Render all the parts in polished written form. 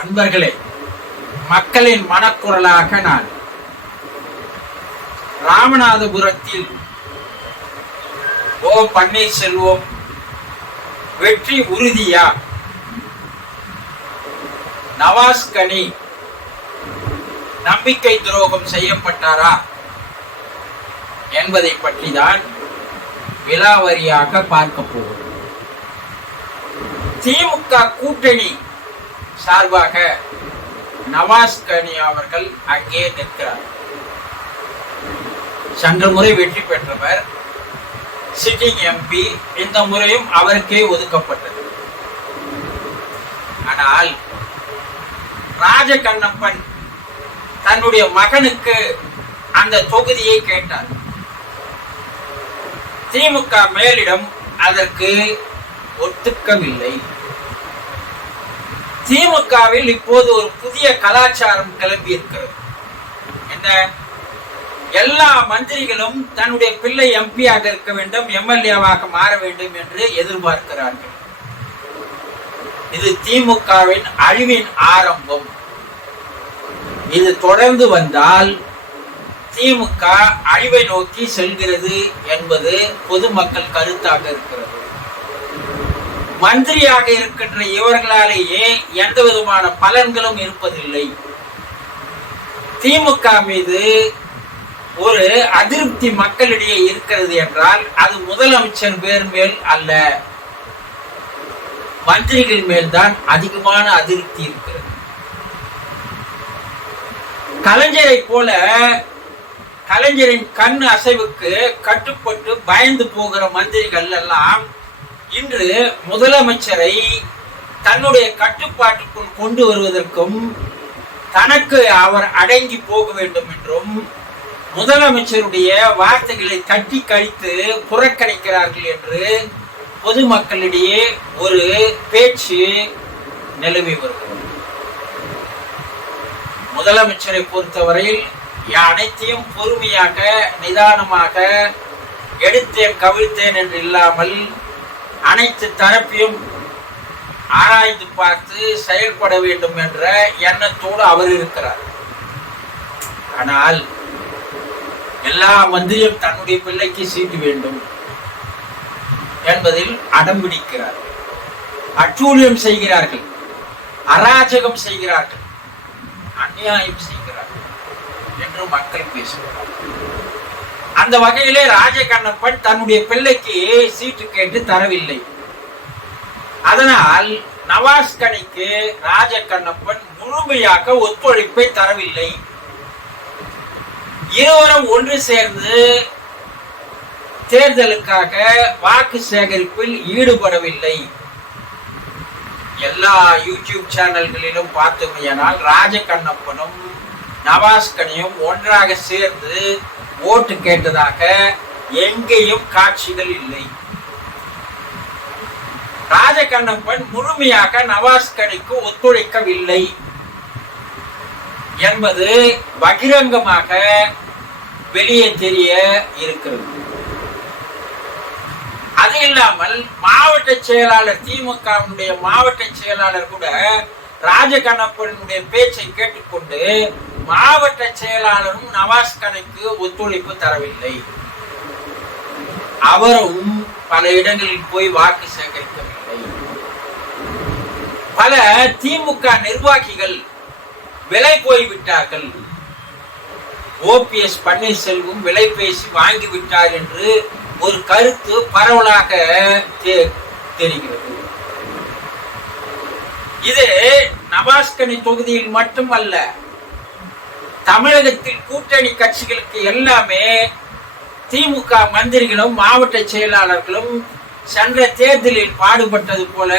அன்பர்களே, மக்களின் மனக்குரலாக நான் ராமநாதபுரத்தில் ஓ பன்னீர்செல்வம் வெற்றி உறுதியா, நவாஸ் கனி நம்பிக்கை துரோகம் செய்யப்பட்டாரா என்பதை பற்றிதான் விலாவரியாக பார்க்க போவோம். திமுக கூட்டணி சார்பாக நவாஸ் கனி அவர்கள் அங்கே நிற்கிறார். சென்ற முறை வெற்றி பெற்றவர், சிட்டிங் எம்பி. இந்த முறையும் அவருக்கே ஒதுக்கப்பட்டது. ஆனால் ராஜகண்ணப்பன் தன்னுடைய மகனுக்கு அந்த தொகுதியை கேட்டார். திமுக மேலிடம் அதற்கு ஒத்துக்கவில்லை. திமுகவில் இப்போது ஒரு புதிய கலாச்சாரம் கிளம்பி இருக்கிறது. என்ன? எல்லா மந்திரிகளும் தன்னுடைய பிள்ளை எம்பியாக இருக்க வேண்டும், எம்எல்ஏவாக மாற வேண்டும் என்று எதிர்பார்க்கிறார்கள். இது திமுகவின் அழிவின் ஆரம்பம். இது தொடர்ந்து வந்தால் திமுக அழிவை நோக்கி செல்கிறது என்பது பொதுமக்கள் கருத்தாக இருக்கிறது. மந்திரியாக இருக்கின்ற இவர்களாலேயே எந்த விதமான பலன்களும் இருப்பதில்லை. திமுக மீது ஒரு அதிருப்தி மக்களிடையே இருக்கிறது என்றால் அது முதலமைச்சர் பேர் மேல் அல்ல, மந்திரிகள் மேல்தான் அதிகமான அதிருப்தி இருக்கிறது. கலைஞரை போல கலைஞரின் கண் அசைவுக்கு கட்டுப்பட்டு பயந்து போகிற மந்திரிகள் எல்லாம் இன்று முதலமைச்சரை தன்னுடைய கட்டுப்பாட்டுக்குள் கொண்டு வருவதற்கும் தனக்கு அவர் அடங்கி போக வேண்டும் என்றும் முதலமைச்சருடைய வார்த்தைகளை தட்டி கழித்து புறக்கணிக்கிறார்கள் என்று பொதுமக்களிடையே ஒரு பேச்சு நிலவி வருகிறது. முதலமைச்சரை பொறுத்தவரையில் அனைத்தையும் பொறுமையாக நிதானமாக எடுத்தேன் கவிழ்த்தேன் என்று இல்லாமல் அனைத்து தரப்பையும் ஆராய்ந்து பார்த்து செயல்பட வேண்டும் என்ற எண்ணத்தோடு அவர் இருக்கிறார். ஆனால் எல்லா மந்திரியும் தன்னுடைய பிள்ளைக்கு சீட்டு வேண்டும் என்பதில் அடம்பிடிக்கிறார். அட்டூழியம் செய்கிறார்கள், அராஜகம் செய்கிறார்கள், அநியாயம் செய்கிறார்கள் என்று மக்கள் பேசுகிறார். அந்த வகையிலே ராஜகண்ணப்பன் தன்னுடைய பிள்ளைக்கு சீட்டு கேட்டு தரவில்லை. அதனால் நவாஸ் கனிக்கு ராஜகண்ணப்பன் முழுமையாக ஒத்துழைப்பை தரவில்லை. இருவரும் ஒன்று சேர்ந்து தேர்தலுக்காக வாக்கு சேகரிப்பில் ஈடுபடவில்லை. எல்லா யூடியூப் சேனல்களிலும் பார்த்தோமையானால் ராஜகண்ணப்பனும் நவாஸ் கனியும் ஒன்றாக சேர்ந்து ஓட்டு கேட்டதாக எங்கேயும் காட்சிகள் இல்லை. ராஜகண்ணப்பன் முழுமையாக நவாஸ் கனிக்கு ஒத்துழைக்கவில்லை என்பது பகிரங்கமாக வெளியே தெரிய இருக்கிறது. அது இல்லாமல் மாவட்ட செயலாளர், திமுகவுடைய மாவட்ட செயலாளர் கூட ராஜகண்ணப்பனுடைய பேச்சை கேட்டுக்கொண்டு மாவட்ட செயலாளரும் நவாஸ் கனிக்கு ஒத்துழைப்பு தரவில்லை. அவரும் பல இடங்களில் போய் வாக்கு சேகரிக்கவில்லை. பல திமுக நிர்வாகிகள் விலை போய்விட்டார்கள். ஓபிஎஸ் பன்னீர்செல்வம் விலை பேசி வாங்கிவிட்டார் என்று ஒரு கருத்து பரவலாக தெரிகிறது. இது நவாஸ் கனி தொகுதியில் மட்டுமல்ல, தமிழகத்தில் கூட்டணி கட்சிகளுக்கு எல்லாமே திமுக மந்திரிகளும் மாவட்ட செயலாளர்களும் சென்ற தேர்தலில் பாடுபட்டது போல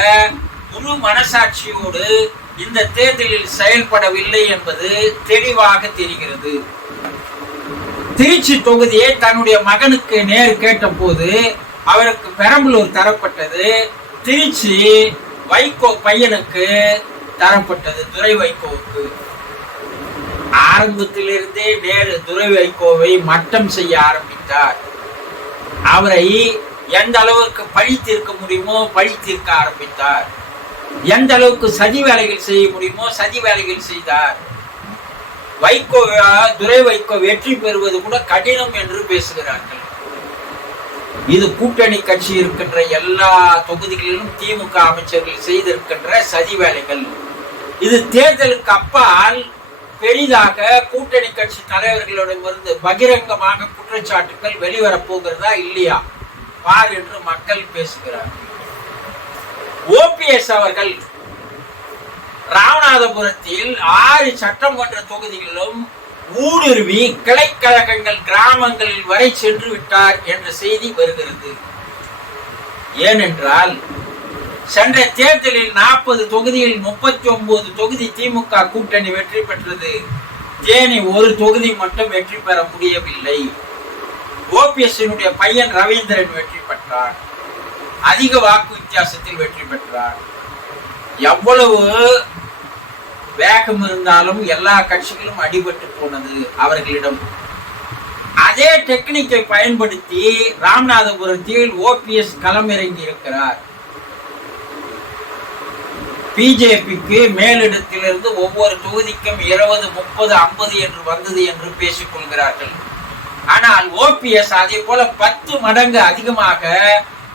முழு மனசாட்சியோடு இந்த தேர்தலில் செயல்படவில்லை என்பது தெளிவாக தெரிகிறது. திருச்சி தொகுதியை தன்னுடைய மகனுக்கு நேர் கேட்ட போது அவருக்கு பெரம்பலூர் தரப்பட்டது. திருச்சி வைகோ பையனுக்கு தரப்பட்டது, துரை வைகோவுக்கு. ஆரம்பத்திலிருந்தே நேரு துரை வைகோவை மட்டம் செய்ய ஆரம்பித்தார். அவரை எந்த அளவுக்கு பழி தீர்க்க முடியுமோ பழி தீர்க்க ஆரம்பித்தார். எந்த அளவுக்கு சதி வேலைகள் செய்ய முடியுமோ சதி வேலைகள் செய்தார். வைகோ, துரை வைகோ வெற்றி பெறுவது கூட கடினம் என்று பேசுகிறார்கள். இது கூட்டணி கட்சி இருக்கின்ற எல்லா தொகுதிகளிலும் திமுக அமைச்சர்கள் செய்திருக்கின்ற சதி வேலைகள். இது தேர்தலுக்கு அப்பால் பெரிதாக கூட்டணி கட்சி தலைவர்களிடமிருந்து பகிரங்கமாக குற்றச்சாட்டுகள் வெளிவரப் போகிறதா இல்லையா பார் என்று மக்கள் பேசுகிறார்கள். ஓபிஎஸ் அவர்கள் ராமநாதபுரத்தில் 6 சட்டமன்ற தொகுதிகளிலும் ஊடுருவி கிளைக்கழகங்கள் கிராமங்களில் வரை சென்று விட்டார் என்ற செய்தி வருகிறது. ஏனென்றால் சென்ற தேர்தலில் 40 தொகுதியில் 39 தொகுதி திமுக கூட்டணி வெற்றி பெற்றது. தேனி ஒரு தொகுதி மட்டும் வெற்றி பெற முடியவில்லை. ஓபிஎஸ் பையன் ரவீந்திரன் வெற்றி பெற்றார். அதிக வாக்கு வித்தியாசத்தில் வெற்றி பெற்றார். எவ்வளவு வேகம் இருந்தாலும் எல்லா கட்சிகளும் அடிபட்டு போனது அவர்களிடம். அதே டெக்னிக்கை பயன்படுத்தி ராமநாதபுரத்தில் ஓபிஎஸ் களமிறங்கி இருக்கிறார். பிஜேபிக்கு மேலிடத்திலிருந்து ஒவ்வொரு தொகுதிக்கும் 20, 30, 50 என்று வந்தது என்று பேசிக் கொள்கிறார்கள். ஆனால் ஓபிஎஸ் அதே போல 10 மடங்கு அதிகமாக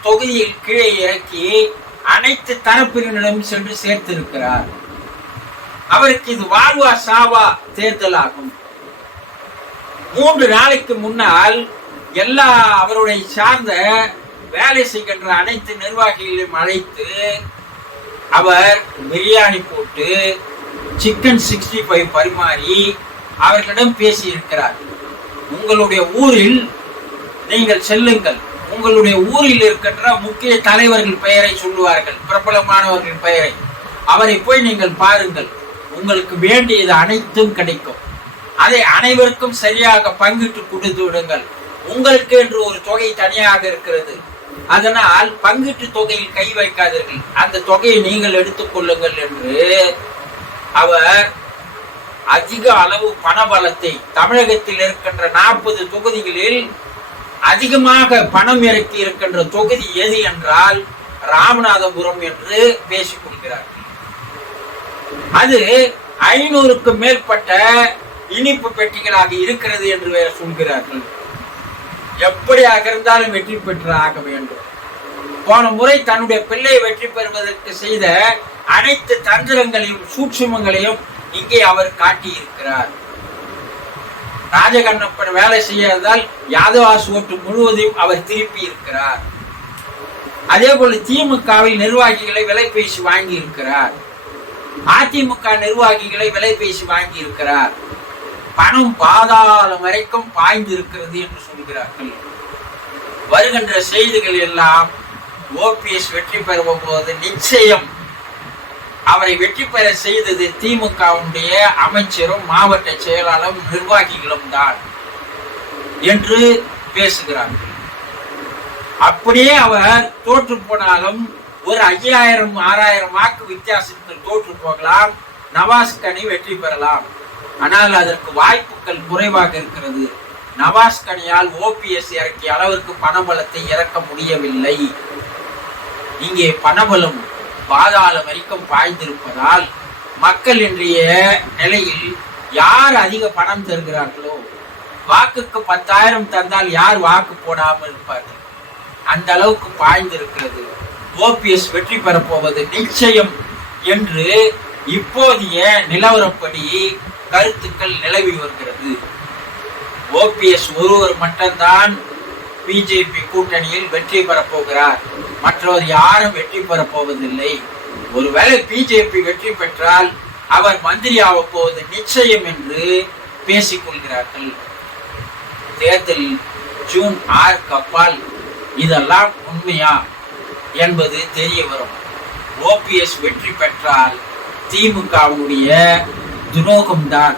தொகுதியில் கீழே இறக்கி அனைத்து தரப்பினரிடம் சென்று சேர்த்திருக்கிறார். அவருக்கு இது வாழ்வா சாவா தேர்தல் ஆகும். 3 நாளைக்கு முன்னால் எல்லா அவருடைய சார்ந்த வேலை செய்கின்ற அனைத்து நிர்வாகிகளையும் அழைத்து அவர் பிரியாணி போட்டு சிக்கன் 65 பரிமாறி அவர்களிடம் பேசி இருக்கிறார். உங்களுடைய ஊரில் நீங்கள் செல்லுங்கள், உங்களுடைய ஊரில் இருக்கின்ற முக்கிய தலைவர்கள் பெயரை சொல்லுவார்கள், பிரபலமானவர்களின் பெயரை, அவரை போய் நீங்கள் பாருங்கள், உங்களுக்கு வேண்டியது அனைத்தும் கிடைக்கும். அதை அனைவருக்கும் சரியாக பங்கிட்டு கொடுத்து விடுங்கள். உங்களுக்கு என்று ஒரு தொகை தனியாக இருக்கிறது, அதனால் பங்கீட்டு தொகையில் கை வைக்காதீர்கள், அந்த தொகையை நீங்கள் எடுத்துக் கொள்ளுங்கள் என்று அவர் அதிக அளவு பணபலத்தை தமிழகத்தில் இருக்கின்ற 40 தொகுதிகளில் அதிகமாக பணம் இறக்கி இருக்கின்ற தொகுதி எது என்றால் ராமநாதபுரம் என்று பேசிக் கொள்கிறார்கள். அது 500க்கு மேற்பட்ட இனிப்பு பெட்டிகளாக இருக்கிறது என்று வேற சொல்கிறார்கள். எப்படியாக இருந்தாலும் வெற்றி பெற்று ஆக வேண்டும். போன முறை தன்னுடைய பிள்ளையை வெற்றி பெறுவதற்கு செய்த அனைத்து தந்திரங்களையும் சூட்சுமங்களையும் இங்கே அவர் காட்டியிருக்கிறார். ராஜகண்ணப்பன் வேலை செய்யாததால் யாதவாஸ் ஓட்டு முழுவதையும் அவர் திருப்பி இருக்கிறார். அதே போல திமுகவில் நிர்வாகிகளை விலை பேசி வாங்கி இருக்கிறார். அதிமுக நிர்வாகிகளை விலை பேசி வாங்கி இருக்கிறார். பணம் பாதாளம் வரைக்கும் பாய்ந்து இருக்கிறது என்று சொல்கிறார்கள். வருகின்ற செய்திகள் எல்லாம் ஓபிஎஸ் வெற்றி பெறும் போது நிச்சயம் அவரை வெற்றி பெற செய்தது திமுகவுடைய அமைச்சரும் மாவட்ட செயலாளரும் நிர்வாகிகளும் தான் என்று பேசுகிறார்கள். அப்படியே அவர் தோற்று போனாலும் ஒரு 5000, 6000 வாக்கு வித்தியாசத்தில் தோற்று போகலாம், நவாஸ் கனி வெற்றி பெறலாம். ஆனால் அதற்கு வாய்ப்புகள் குறைவாக இருக்கிறது. நவாஸ் கனியால் ஓபிஎஸ் இறக்கிய அளவிற்கு பணபலத்தை இறக்க முடியவில்லை. இங்கே பணபலம் பாதாளம் வரைக்கும் பாய்ந்திருப்பதால் மக்கள் இன்றைய நிலையில் யார் அதிக பணம் தருகிறார்களோ, வாக்குக்கு 10,000 தந்தால் யார் வாக்கு போடாமல் இருப்பார்கள், அந்த அளவுக்கு பாய்ந்திருக்கிறது. ஓபிஎஸ் வெற்றி பெறப்போவது நிச்சயம் என்று இப்போதைய நிலவரப்படி கருத்துக்கள் நிலவி வருகிறது. ஓபிஎஸ் ஒருவர் மட்டும்தான் பிஜேபி கூட்டணியில் வெற்றி பெறப்போகிறார், மற்றவர் யாரும் வெற்றி பெறப்போவதில்லை. ஒருவேளை பிஜேபி வெற்றி பெற்றால் அவர் மந்திரி ஆக போவது நிச்சயம் என்று பேசிக் கொள்கிறார்கள். தேர்தல் ஜூன் 6க்கு அப்பால் இதெல்லாம் உண்மையா என்பது தெரிய வரும். ஓபிஎஸ் வெற்றி பெற்றால் திமுகவுடைய துரோகம்தான்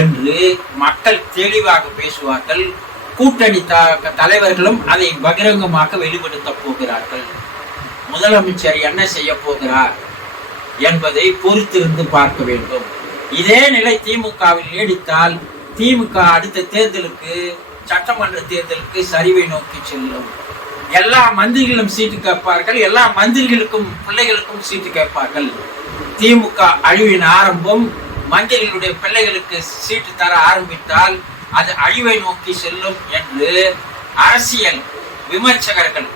என்று மக்கள் தெளிவாக பேசுவார்கள். கூட்டணி தலைவர்களும் அதை பகிரங்கமாக வெளிப்படுத்த போகிறார்கள். முதலமைச்சர் என்ன செய்ய போகிறார் என்பதை பொறுத்திருந்து பார்க்க வேண்டும். இதே நிலை திமுகவில் நீடித்தால் திமுக அடுத்த தேர்தலுக்கு, சட்டமன்ற தேர்தலுக்கு சரிவை நோக்கி செல்லும். எல்லா மந்திரிகளும் சீட்டு கேட்பார்கள், எல்லா மந்திரிகளுக்கும் பிள்ளைகளுக்கும் சீட்டு கேட்பார்கள். திமுக அழிவின் ஆரம்பம். மந்திரிகளுடைய பிள்ளைகளுக்கு சீட்டு தர ஆரம்பித்தால் அது அழிவை நோக்கி செல்லும் என்று அரசியல் விமர்சகர்கள்,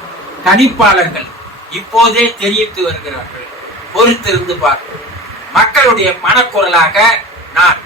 கணிப்பாளர்கள் இப்போதே தெரிவித்து வருகிறார்கள். பொறுத்திருந்து பார்ப்போம். மக்களுடைய மனக்குரலாக நான்